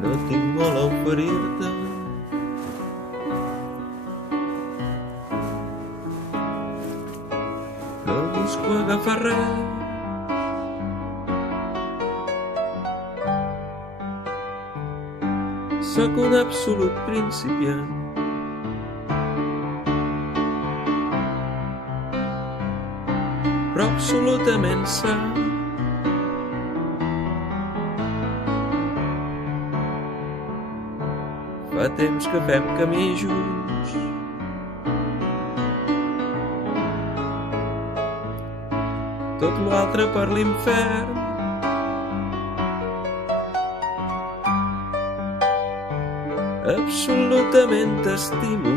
No tinc molt a oferir-te, no busco agafar res. Sóc un absolut principiant, però absolutament sa. Fa temps que fem camí junts, tot l'altre per l'infern. Absolutament t'estimo,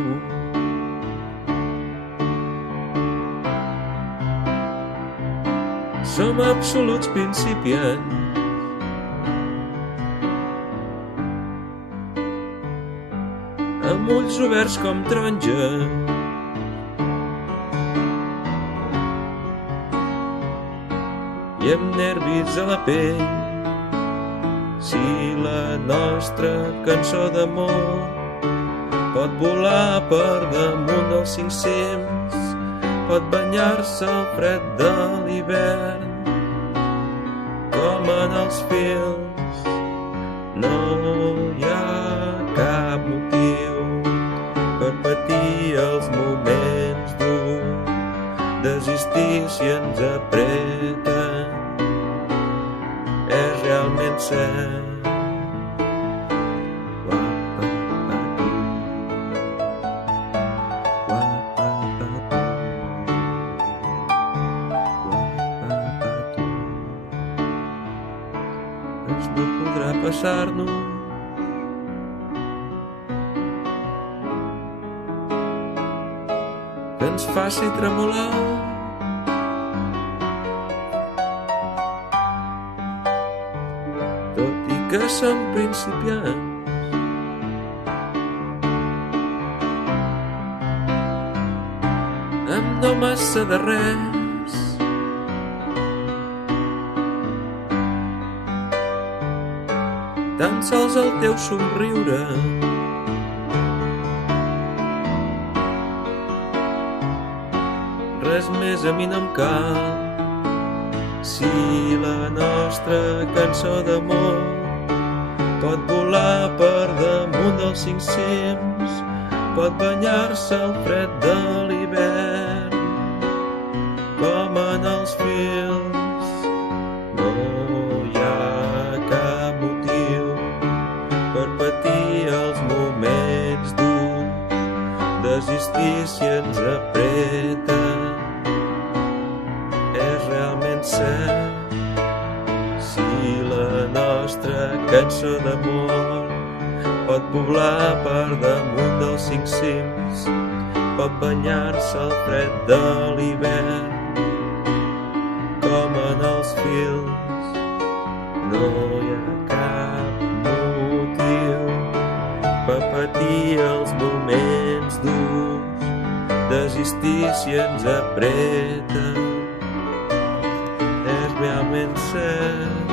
som absoluts principiants. Amb ulls oberts com taronja, i amb nervis a la pell. Si la nostra cançó d'amor pot volar per damunt dels 5 cims, pot banyar-se al fred de l'hivern, com en els films, no hi ha cap motiu per patir els moments durs. Desistir si ens apreten és realment cert. No podrà passar-nos que ens faci tremolar tot i que som principiants. Amb no massa de res, tan sols el teu somriure, res més a mi no em cal. Si la nostra cançó d'amor pot volar per damunt dels 5 cims, pot banyar-se al fred de l'hivern, com en els films, no hi ha cap motiu per patir els moments durs. Desistir si ens apreten és realment cert. Si la nostra cançó d'amor pot volar per damunt dels 5 cims, pot banyar-se al fred de l'hivern, com en els films, no hi ha cap motiu per patir els moments durs. Desistir si ens apreten és realment cert.